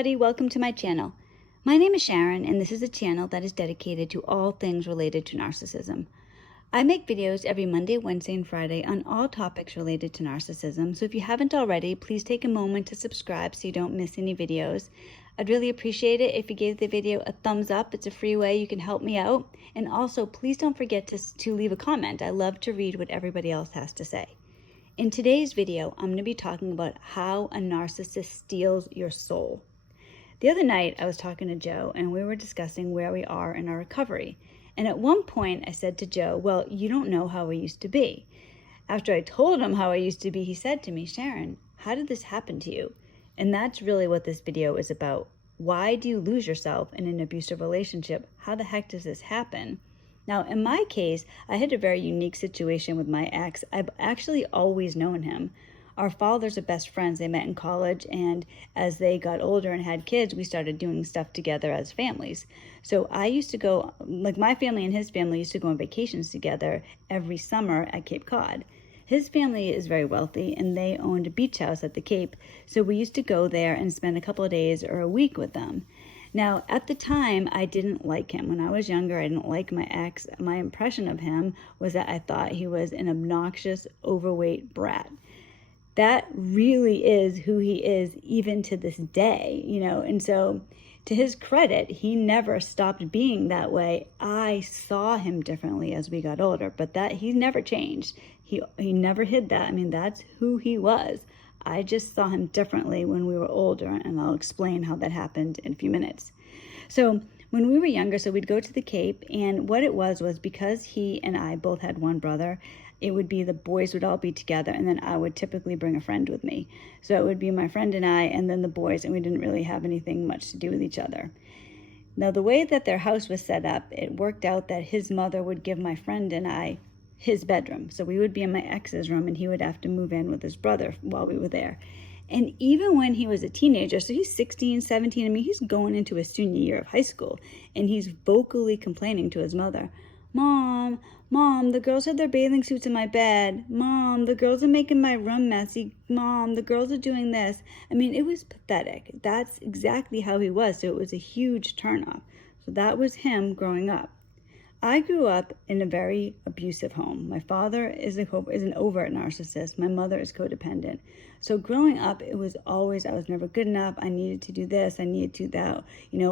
everybody, welcome to my channel. My name is Sharon and this is a channel that is dedicated to all things related to narcissism. I make videos every Monday, Wednesday, and Friday on all topics related to narcissism, so if you haven't already, please take a moment to subscribe so you don't miss any videos. I'd really appreciate it if you gave the video a thumbs up. It's a free way you can help me out. And also, please don't forget to leave a comment. I love to read what everybody else has to say. In today's video, I'm going to be talking about how a narcissist steals your soul. The other night, I was talking to Joe, and we were discussing where we are in our recovery. And at one point, I said to Joe, well, you don't know how I used to be. After I told him how I used to be, he said to me, Sharon, how did this happen to you? And that's really what this video is about. Why do you lose yourself in an abusive relationship? How the heck does this happen? Now, in my case, I had a very unique situation with my ex. I've actually always known him. Our fathers are best friends. They met in college, and as they got older and had kids, we started doing stuff together as families. So I used to go, like my family and his family used to go on vacations together every summer at Cape Cod. His family is very wealthy, and they owned a beach house at the Cape, so we used to go there and spend a couple of days or a week with them. Now, at the time, I didn't like him. When I was younger, I didn't like my ex. My impression of him was that I thought he was an obnoxious, overweight brat. That really is who he is even to this day, and so to his credit, he never stopped being that way. I saw him differently as we got older, but that he never changed. He never hid that. I mean, that's who he was. I just saw him differently when we were older, and I'll explain how that happened in a few minutes. So when we were younger, so we'd go to the Cape, and what it was because he and I both had one brother, it would be the boys would all be together, and then I would typically bring a friend with me. So it would be my friend and I, and then the boys, and we didn't really have anything much to do with each other. Now, the way that their house was set up, it worked out that his mother would give my friend and I his bedroom. So we would be in my ex's room, and he would have to move in with his brother while we were there. And even when he was a teenager, so he's 16, 17, I mean, he's going into his senior year of high school, and he's vocally complaining to his mother, Mom, the girls had their bathing suits in my bed. Mom, the girls are making my room messy. Mom, the girls are doing this. I mean, it was pathetic. That's exactly how he was, so it was a huge turnoff. So that was him growing up. I grew up in a very abusive home. My father is an overt narcissist. My mother is codependent. So growing up, it was always, I was never good enough. I needed to do this. I needed to do that.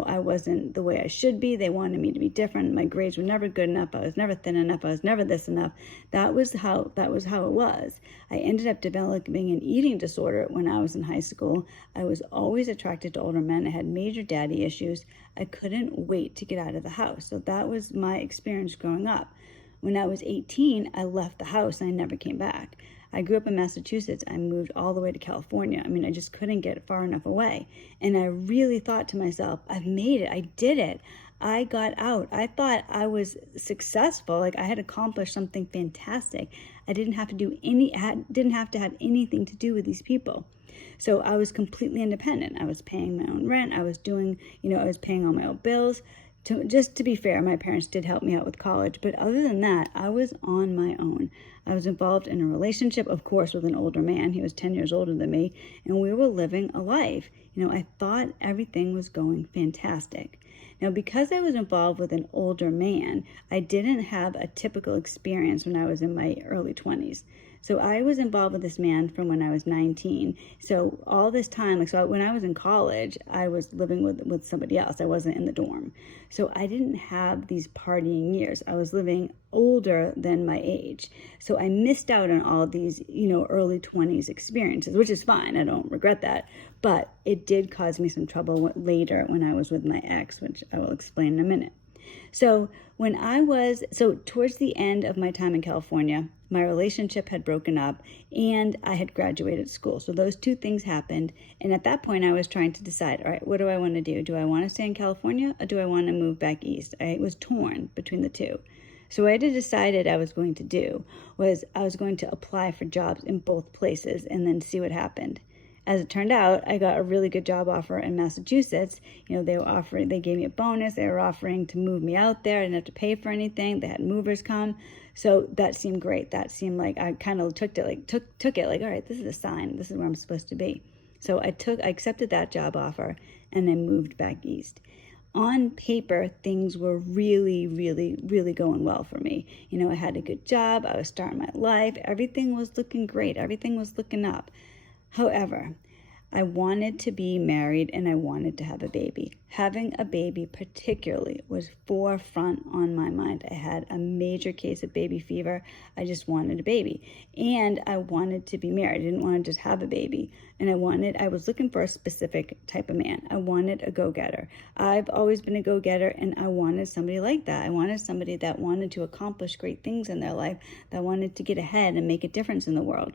I wasn't the way I should be. They wanted me to be different. My grades were never good enough. I was never thin enough. I was never this enough. That was how it was. I ended up developing an eating disorder when I was in high school. I was always attracted to older men. I had major daddy issues. I couldn't wait to get out of the house. So that was my experience growing up. When I was 18, I left the house and I never came back. I grew up in Massachusetts. I moved all the way to California. I mean, I just couldn't get far enough away. And I really thought to myself, I've made it. I did it. I got out. I thought I was successful. Like I had accomplished something fantastic. I didn't have to have anything to do with these people. So I was completely independent. I was paying my own rent. I was paying all my own bills. Just to be fair, my parents did help me out with college, but other than that, I was on my own. I was involved in a relationship, of course, with an older man. He was 10 years older than me, and we were living a life. I thought everything was going fantastic. Now, because I was involved with an older man, I didn't have a typical experience when I was in my early 20s. So I was involved with this man from when I was 19. So all this time, when I was in college, I was living with somebody else. I wasn't in the dorm. So I didn't have these partying years. I was living older than my age. So I missed out on all these, early 20s experiences, which is fine. I don't regret that. But it did cause me some trouble later when I was with my ex, which I will explain in a minute. So towards the end of my time in California, my relationship had broken up and I had graduated school. So those two things happened. And at that point, I was trying to decide, all right, what do I want to do? Do I want to stay in California or do I want to move back east? I was torn between the two. So what I decided I was going to do was I was going to apply for jobs in both places and then see what happened. As it turned out, I got a really good job offer in Massachusetts. They gave me a bonus. They were offering to move me out there. I didn't have to pay for anything. They had movers come. So that seemed great. That seemed like I kind of took it like, all right, this is a sign. This is where I'm supposed to be. So I accepted that job offer and I moved back east. On paper, things were really, really, really going well for me. I had a good job. I was starting my life. Everything was looking great. Everything was looking up. However, I wanted to be married and I wanted to have a baby. Having a baby particularly was forefront on my mind. I had a major case of baby fever. I just wanted a baby. And I wanted to be married. I didn't want to just have a baby. And I was looking for a specific type of man. I wanted a go-getter. I've always been a go-getter and I wanted somebody like that. I wanted somebody that wanted to accomplish great things in their life, that wanted to get ahead and make a difference in the world.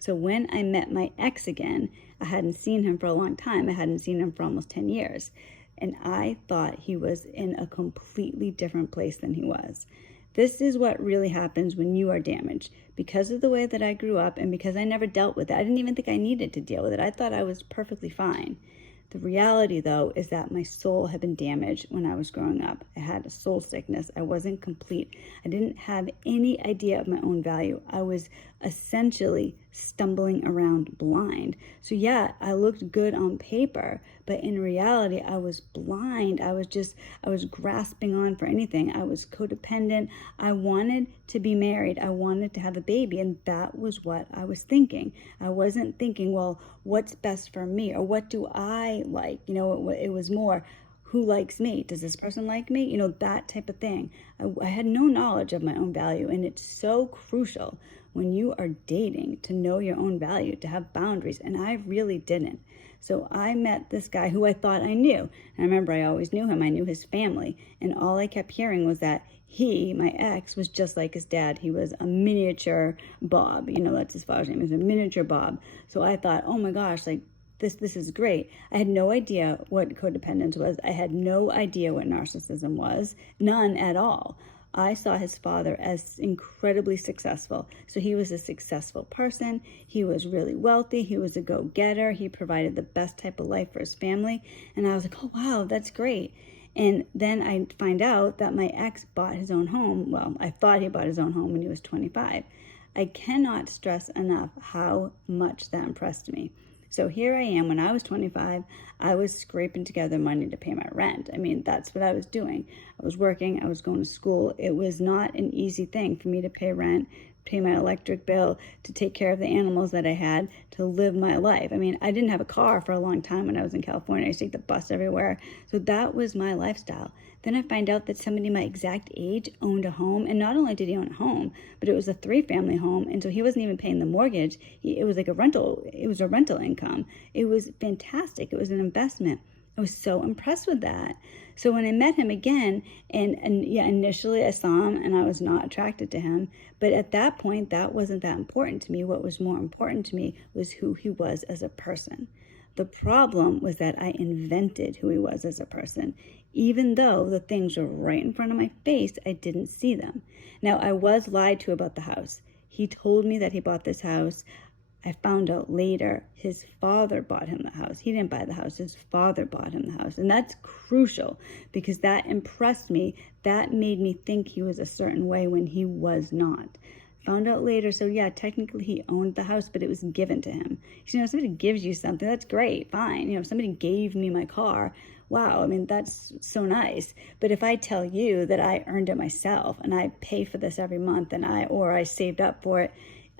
So when I met my ex again, I hadn't seen him for a long time. I hadn't seen him for almost 10 years. And I thought he was in a completely different place than he was. This is what really happens when you are damaged. Because of the way that I grew up and because I never dealt with it, I didn't even think I needed to deal with it. I thought I was perfectly fine. The reality, though, is that my soul had been damaged when I was growing up. I had a soul sickness. I wasn't complete. I didn't have any idea of my own value. I was essentially stumbling around blind. So yeah, I looked good on paper, but in reality, I was blind. I was grasping on for anything. I was codependent. I wanted to be married. I wanted to have a baby, and that was what I was thinking. I wasn't thinking, well, what's best for me, or what do I like? It was more, who likes me? Does this person like me? That type of thing. I had no knowledge of my own value, and it's so crucial when you are dating to know your own value, to have boundaries, and I really didn't. So I met this guy who I thought I knew. And I remember I always knew him. I knew his family, and all I kept hearing was that he, my ex, was just like his dad. He was a miniature Bob. That's his father's name. He was a miniature Bob. So I thought, oh my gosh, like, this is great. I had no idea what codependence was. I had no idea what narcissism was. None at all. I saw his father as incredibly successful. So he was a successful person. He was really wealthy. He was a go-getter. He provided the best type of life for his family. And I was like, oh, wow, that's great. And then I find out that my ex bought his own home. Well, I thought he bought his own home when he was 25. I cannot stress enough how much that impressed me. So here I am. When I was 25, I was scraping together money to pay my rent. I mean, that's what I was doing. I was working, I was going to school. It was not an easy thing for me to pay rent, pay my electric bill, to take care of the animals that I had, to live my life. I mean, I didn't have a car for a long time when I was in California. I used to take the bus everywhere. So that was my lifestyle. Then I find out that somebody my exact age owned a home. And not only did he own a home, but it was a 3-family home. And so he wasn't even paying the mortgage. It was like a rental. It was a rental income. It was fantastic. It was an investment. I was so impressed with that. So when I met him again, and yeah, initially I saw him and I was not attracted to him. But at that point, that wasn't that important to me. What was more important to me was who he was as a person. The problem was that I invented who he was as a person. Even though the things were right in front of my face, I didn't see them. Now, I was lied to about the house. He told me that he bought this house. I found out later his father bought him the house. He didn't buy the house. His father bought him the house. And that's crucial because that impressed me. That made me think he was a certain way when he was not. Found out later, so yeah, technically he owned the house, but it was given to him. Somebody gives you something, that's great, fine. If somebody gave me my car, wow, I mean, that's so nice. But if I tell you that I earned it myself and I pay for this every month or I saved up for it,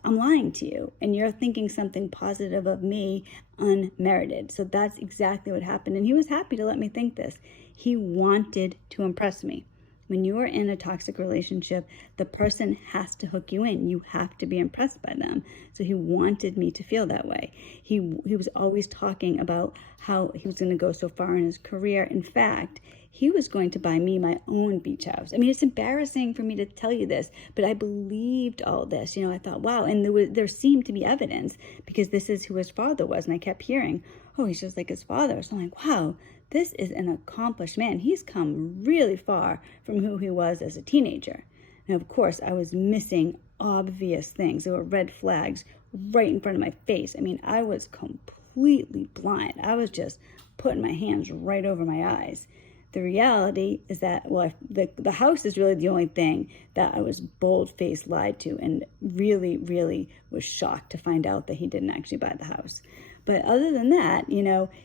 I'm lying to you. And you're thinking something positive of me unmerited. So that's exactly what happened. And he was happy to let me think this. He wanted to impress me. When you are in a toxic relationship, the person has to hook you in. You have to be impressed by them. So he wanted me to feel that way. He was always talking about how he was going to go so far in his career. In fact, he was going to buy me my own beach house. I mean, it's embarrassing for me to tell you this, but I believed all this. I thought, wow. And there seemed to be evidence because this is who his father was. And I kept hearing, oh, he's just like his father. So I'm like, wow. This is an accomplished man. He's come really far from who he was as a teenager. And of course, I was missing obvious things. There were red flags right in front of my face. I mean, I was completely blind. I was just putting my hands right over my eyes. The reality is that, well, the house is really the only thing that I was bold-faced lied to and really, really was shocked to find out that he didn't actually buy the house. But other than that,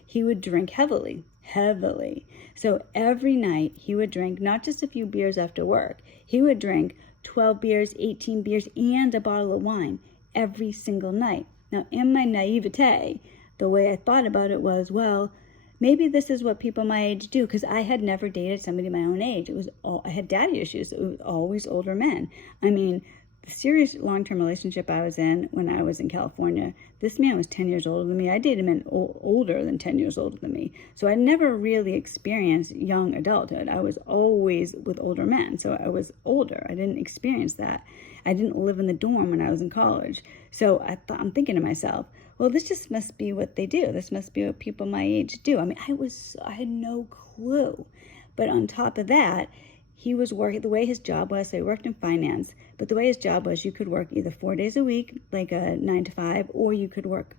he would drink heavily. So every night he would drink not just a few beers after work. He would drink 12 beers, 18 beers, and a bottle of wine every single night. Now, in my naivete, the way I thought about it was, well, maybe this is what people my age do, because I had never dated somebody my own age. I had daddy issues. It was always older men. I mean, the serious long-term relationship I was in when I was in California, this man was 10 years older than me. I dated men older than 10 years older than me. So I never really experienced young adulthood. I was always with older men. So I was older. I didn't experience that. I didn't live in the dorm when I was in college. So I'm thinking to myself, well, this just must be what they do. This must be what people my age do. I mean, I had no clue. But on top of that, he was working, the way his job was, so he worked in finance, but the way his job was, you could work either 4 days a week, like a 9 to 5, or you could work,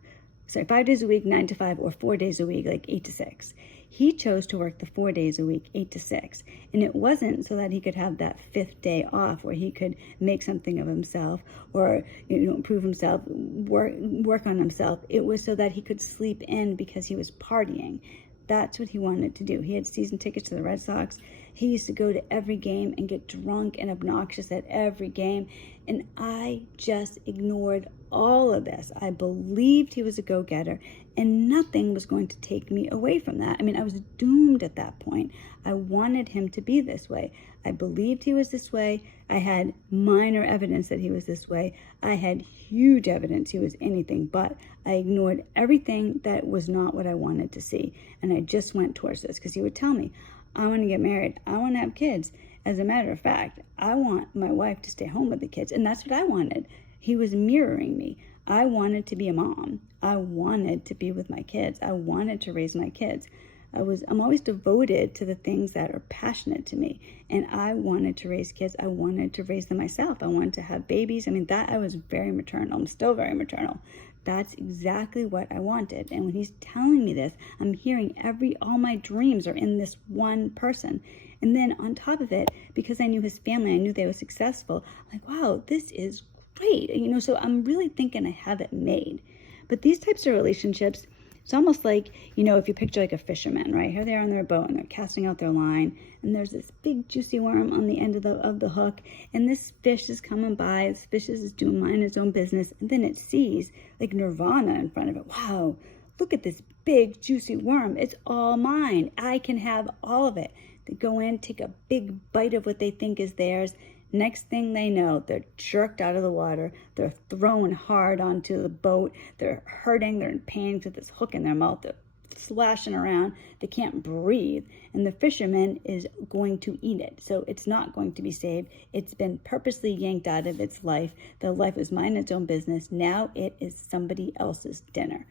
5 days a week, 9 to 5, or 4 days a week, like 8 to 6. He chose to work the 4 days a week, 8 to 6. And it wasn't so that he could have that 5th day off where he could make something of himself or improve himself, work on himself. It was so that he could sleep in because he was partying. That's what he wanted to do. He had season tickets to the Red Sox. He used to go to every game and get drunk and obnoxious at every game. And I just ignored all of this. I believed he was a go-getter, and nothing was going to take me away from that. I mean, I was doomed at that point. I wanted him to be this way. I believed he was this way. I had minor evidence that he was this way. I had huge evidence he was anything but. I ignored everything that was not what I wanted to see. And I just went towards this because he would tell me, I want to get married. I want to have kids. As a matter of fact, I want my wife to stay home with the kids. And that's what I wanted. He was mirroring me. I wanted to be a mom. I wanted to be with my kids. I wanted to raise my kids. I'm always devoted to the things that are passionate to me. And I wanted to raise kids. I wanted to raise them myself. I wanted to have babies. I mean, I was very maternal. I'm still very maternal. That's exactly what I wanted. And when he's telling me this, I'm hearing all my dreams are in this one person. And then on top of it, because I knew his family, I knew they were successful, I'm like, wow, this is great. So I'm really thinking I have it made. But these types of relationships, it's almost like, if you picture like a fisherman, right? Here they are on their boat and they're casting out their line, and there's this big juicy worm on the end of the hook, and this fish is coming by, this fish is doing mind its own business, and then it sees like nirvana in front of it. Wow, look at this big juicy worm. It's all mine. I can have all of it. They go in, take a big bite of what they think is theirs. Next thing they know, they're jerked out of the water. They're thrown hard onto the boat. They're hurting. They're in pain with this hook in their mouth. They're slashing around. They can't breathe. And the fisherman is going to eat it. So it's not going to be saved. It's been purposely yanked out of its life. The life is minding its own business. Now it is somebody else's dinner.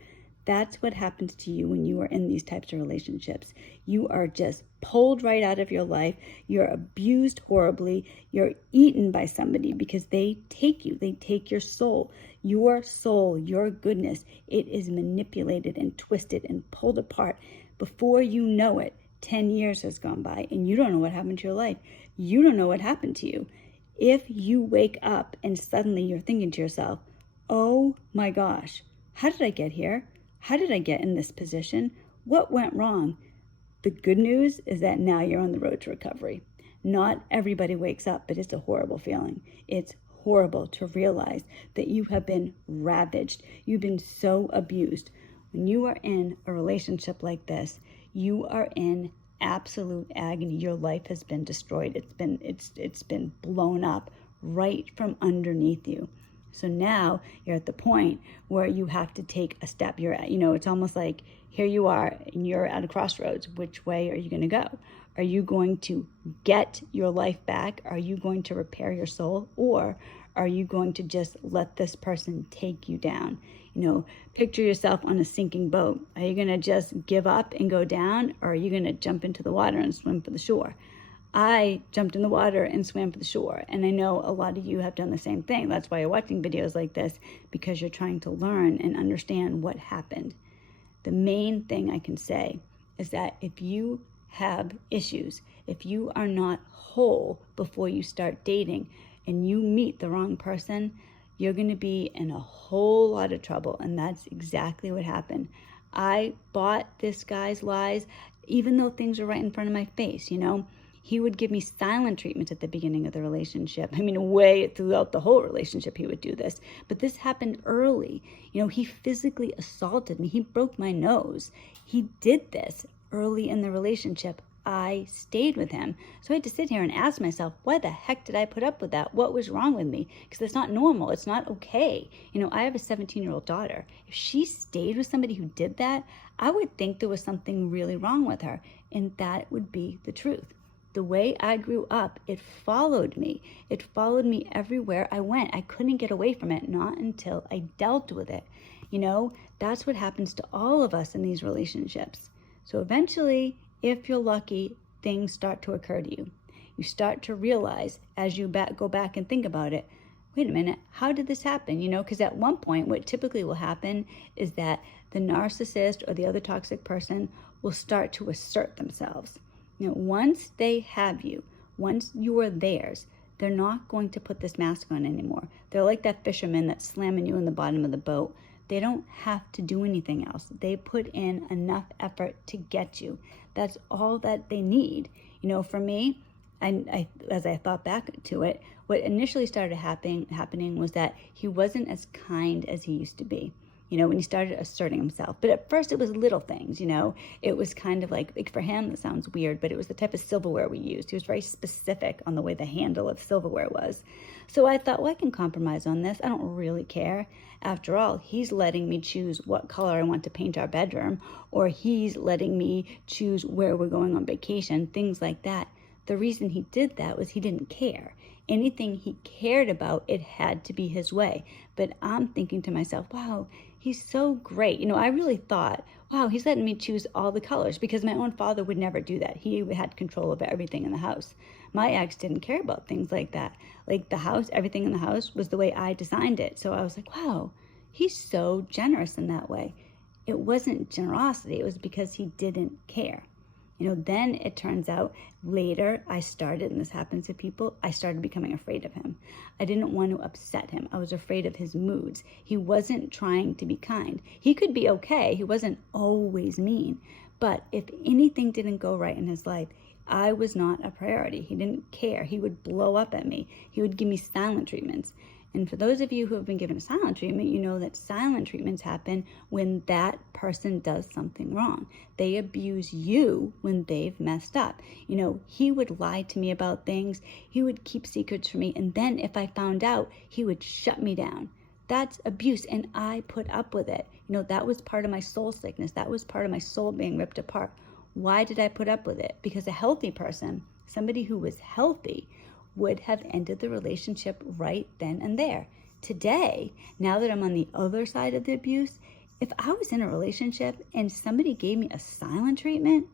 That's what happens to you when you are in these types of relationships. You are just pulled right out of your life. You're abused horribly. You're eaten by somebody because they take you. They take your soul, your goodness. It is manipulated and twisted and pulled apart. Before you know it, 10 years has gone by and you don't know what happened to your life. You don't know what happened to you. If you wake up and suddenly you're thinking to yourself, oh my gosh, how did I get here? How did I get in this position? What went wrong? The good news is that now you're on the road to recovery. Not everybody wakes up, but it's a horrible feeling. It's horrible to realize that you have been ravaged. You've been so abused. When you are in a relationship like this, you are in absolute agony. Your life has been destroyed. It's been blown up right from underneath you. So now you're at the point where you have to take a step. It's almost like here you are and you're at a crossroads. Which way are you going to go? Are you going to get your life back? Are you going to repair your soul? Or are you going to just let this person take you down? Picture yourself on a sinking boat. Are you going to just give up and go down? Or are you going to jump into the water and swim for the shore? I jumped in the water and swam for the shore. And I know a lot of you have done the same thing. That's why you're watching videos like this, because you're trying to learn and understand what happened. The main thing I can say is that if you have issues, if you are not whole before you start dating and you meet the wrong person, you're going to be in a whole lot of trouble. And that's exactly what happened. I bought this guy's lies, even though things were right in front of my face, He would give me silent treatment at the beginning of the relationship. I mean, way throughout the whole relationship, he would do this. But this happened early. He physically assaulted me. He broke my nose. He did this early in the relationship. I stayed with him. So I had to sit here and ask myself, why the heck did I put up with that? What was wrong with me? Because it's not normal. It's not okay. I have a 17-year-old daughter. If she stayed with somebody who did that, I would think there was something really wrong with her. And that would be the truth. The way I grew up, it followed me. It followed me everywhere I went. I couldn't get away from it, not until I dealt with it. That's what happens to all of us in these relationships. So eventually, if you're lucky, things start to occur to you. You start to realize as you go back and think about it, wait a minute, how did this happen? Because at one point, what typically will happen is that the narcissist or the other toxic person will start to assert themselves. Once they have you, once you are theirs, they're not going to put this mask on anymore. They're like that fisherman that's slamming you in the bottom of the boat. They don't have to do anything else. They put in enough effort to get you. That's all that they need. For me, I as I thought back to it, what initially started happening was that he wasn't as kind as he used to be. When he started asserting himself. But at first it was little things, It was kind of like for him, that sounds weird, but it was the type of silverware we used. He was very specific on the way the handle of silverware was. So I thought, well, I can compromise on this. I don't really care. After all, he's letting me choose what color I want to paint our bedroom, or he's letting me choose where we're going on vacation, things like that. The reason he did that was he didn't care. Anything he cared about, it had to be his way. But I'm thinking to myself, wow, he's so great. I really thought, wow, he's letting me choose all the colors, because my own father would never do that. He had control over everything in the house. My ex didn't care about things like that. Like the house, everything in the house was the way I designed it. So I was like, wow, he's so generous in that way. It wasn't generosity. It was because he didn't care. Then it turns out later I started, and this happens to people, I started becoming afraid of him. I didn't want to upset him. I was afraid of his moods. He wasn't trying to be kind. He could be okay. He wasn't always mean. But if anything didn't go right in his life, I was not a priority. He didn't care. He would blow up at me. He would give me silent treatments. And for those of you who have been given silent treatment, you know that silent treatments happen when that person does something wrong. They abuse you when they've messed up. He would lie to me about things. He would keep secrets from me. And then if I found out, he would shut me down. That's abuse. And I put up with it. That was part of my soul sickness. That was part of my soul being ripped apart. Why did I put up with it? Because a healthy person, somebody who was healthy, would have ended the relationship right then and there. Today, now that I'm on the other side of the abuse, if I was in a relationship and somebody gave me a silent treatment,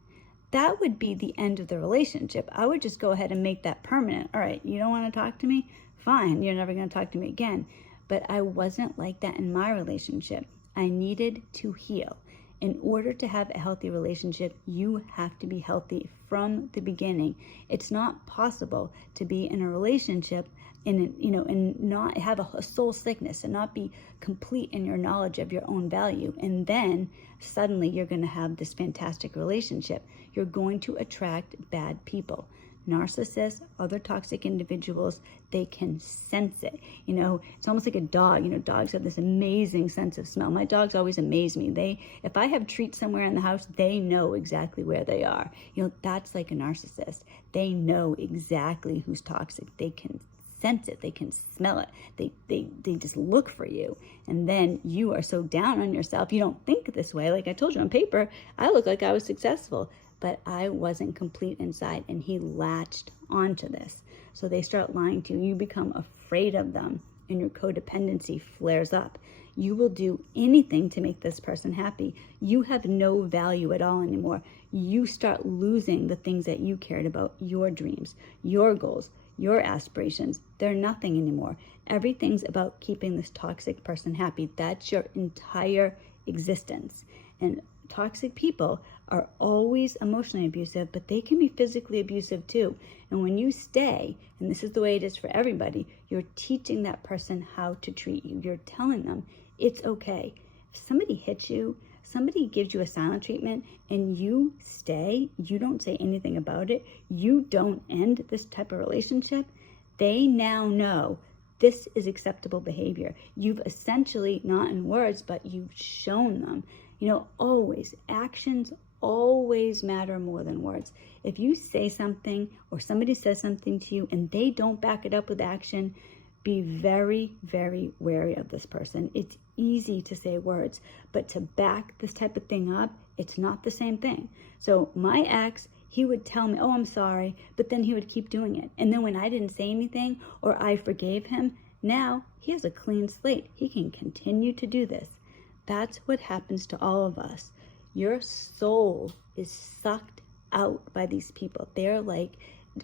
that would be the end of the relationship. I would just go ahead and make that permanent. All right, you don't want to talk to me? Fine, you're never going to talk to me again. But I wasn't like that in my relationship. I needed to heal. In order to have a healthy relationship, you have to be healthy from the beginning. It's not possible to be in a relationship and not have a soul sickness and not be complete in your knowledge of your own value. And then suddenly you're going to have this fantastic relationship. You're going to attract bad people. Narcissists, other toxic individuals, they can sense it. It's almost like a dog. Dogs have this amazing sense of smell. My dogs always amaze me. If I have treats somewhere in the house, they know exactly where they are. That's like a narcissist. They know exactly who's toxic. They can sense it. They can smell it. They just look for you. And then you are so down on yourself. You don't think this way. Like I told you on paper, I look like I was successful. But I wasn't complete inside, and he latched onto this. So they start lying to you. You become afraid of them, and your codependency flares up. You will do anything to make this person happy. You have no value at all anymore. You start losing the things that you cared about, your dreams, your goals, your aspirations. They're nothing anymore. Everything's about keeping this toxic person happy. That's your entire existence. And toxic people are always emotionally abusive, but they can be physically abusive too. And when you stay, and this is the way it is for everybody, you're teaching that person how to treat you. You're telling them it's okay. If somebody hits you, somebody gives you a silent treatment, and you stay, you don't say anything about it, you don't end this type of relationship, they now know this is acceptable behavior. You've essentially, not in words, but you've shown them. Always, actions always matter more than words. If you say something or somebody says something to you and they don't back it up with action, be very, very wary of this person. It's easy to say words, but to back this type of thing up, it's not the same thing. So my ex, he would tell me, oh, I'm sorry, but then he would keep doing it. And then when I didn't say anything or I forgave him, now he has a clean slate. He can continue to do this. That's what happens to all of us. Your soul is sucked out by these people. They're like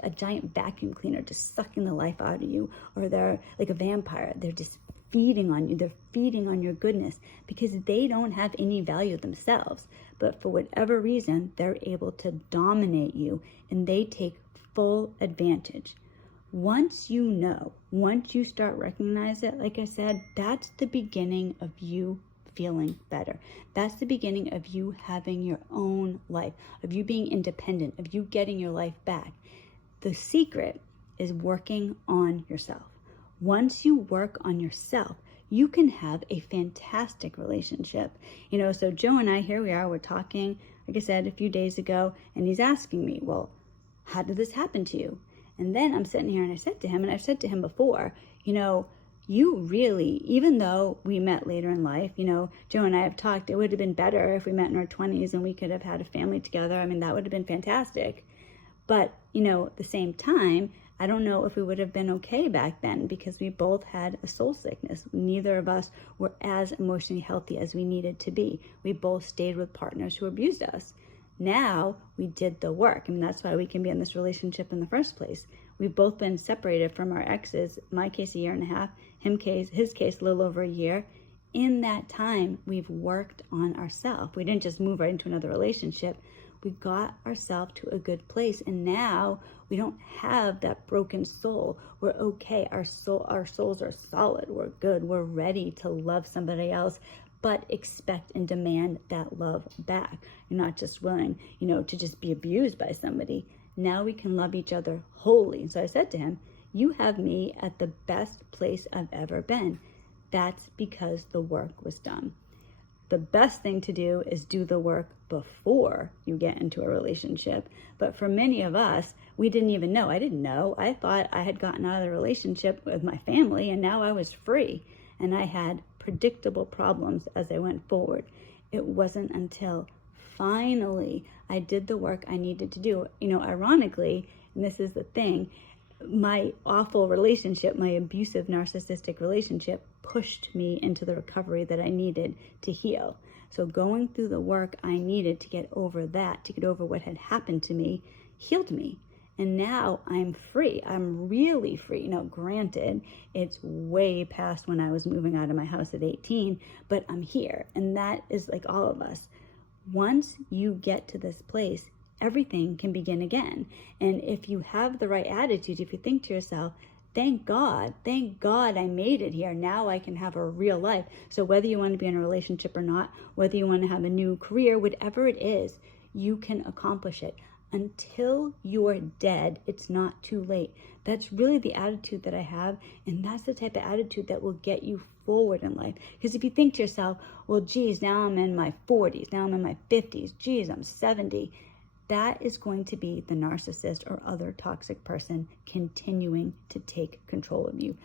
a giant vacuum cleaner just sucking the life out of you, or they're like a vampire. They're just feeding on you. They're feeding on your goodness because they don't have any value themselves. But for whatever reason, they're able to dominate you and they take full advantage. Once you start recognizing it, like I said, that's the beginning of you feeling better. That's the beginning of you having your own life, of you being independent, of you getting your life back. The secret is working on yourself. Once you work on yourself, you can have a fantastic relationship. So Joe and I, here we are, we're talking, like I said, a few days ago, and he's asking me, well, how did this happen to you? And then I'm sitting here and I said to him, and I've said to him before, you really, even though we met later in life, Joe and I have talked, it would have been better if we met in our 20s and we could have had a family together. I mean, that would have been fantastic. But, at the same time, I don't know if we would have been okay back then because we both had a soul sickness. Neither of us were as emotionally healthy as we needed to be. We both stayed with partners who abused us. Now we did the work. That's why we can be in this relationship in the first place. We've both been separated from our exes, my case a year and a half, his case a little over a year. In that time, we've worked on ourselves. We didn't just move right into another relationship. We got ourselves to a good place, and now we don't have that broken soul. We're okay. Our souls are solid. We're good. We're ready to love somebody else, but expect and demand that love back. You're not just willing, to just be abused by somebody. Now we can love each other wholly. So I said to him, you have me at the best place I've ever been. That's because the work was done. The best thing to do is do the work before you get into a relationship. But for many of us, we didn't even know. I didn't know. I thought I had gotten out of the relationship with my family and now I was free. And I had predictable problems as I went forward. It wasn't until finally I did the work I needed to do. Ironically, and this is the thing, my awful relationship, my abusive narcissistic relationship, pushed me into the recovery that I needed to heal. So going through the work I needed to get over that, to get over what had happened to me, healed me. And now I'm free. I'm really free. Granted, it's way past when I was moving out of my house at 18, but I'm here. And that is like all of us. Once you get to this place, everything can begin again. And if you have the right attitude, if you think to yourself, thank God I made it here. Now I can have a real life. So whether you want to be in a relationship or not, whether you want to have a new career, whatever it is, you can accomplish it. Until you're dead, it's not too late. That's really the attitude that I have, and that's the type of attitude that will get you forward in life. Because if you think to yourself, well, geez, now I'm in my 40s, now I'm in my 50s, geez, I'm 70, that is going to be the narcissist or other toxic person continuing to take control of you,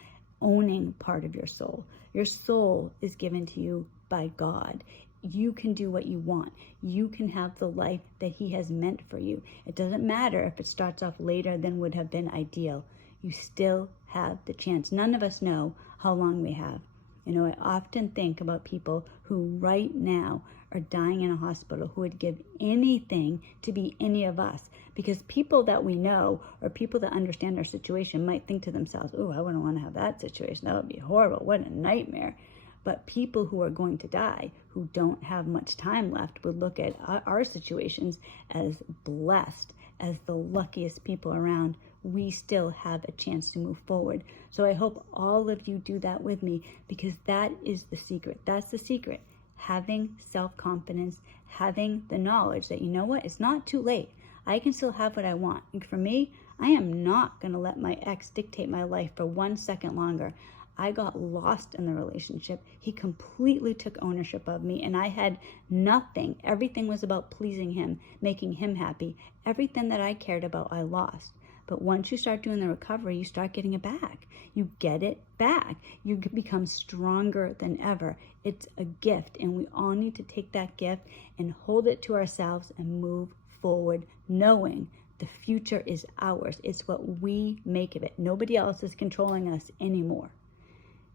owning part of your soul. Your soul is given to you by God. You can do what you want. You can have the life that He has meant for you. It doesn't matter if it starts off later than would have been ideal. You still have the chance. None of us know how long we have. I often think about people who right now are dying in a hospital who would give anything to be any of us. Because people that we know or people that understand our situation might think to themselves, oh, I wouldn't want to have that situation. That would be horrible. What a nightmare. But people who are going to die, who don't have much time left, would look at our situations as blessed, as the luckiest people around. We still have a chance to move forward. So I hope all of you do that with me, because that is the secret. That's the secret. Having self-confidence, having the knowledge that, you know what, it's not too late. I can still have what I want. And for me, I am not going to let my ex dictate my life for 1 second longer. I got lost in the relationship. He completely took ownership of me, and I had nothing. Everything was about pleasing him, making him happy. Everything that I cared about, I lost. But once you start doing the recovery, you start getting it back. You get it back. You become stronger than ever. It's a gift, and we all need to take that gift and hold it to ourselves and move forward, knowing the future is ours. It's what we make of it. Nobody else is controlling us anymore.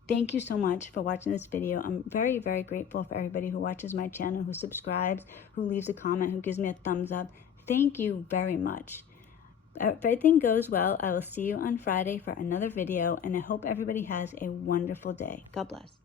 Thank you so much for watching this video. I'm very, very grateful for everybody who watches my channel, who subscribes, who leaves a comment, who gives me a thumbs up. Thank you very much. If everything goes well, I will see you on Friday for another video, and I hope everybody has a wonderful day. God bless.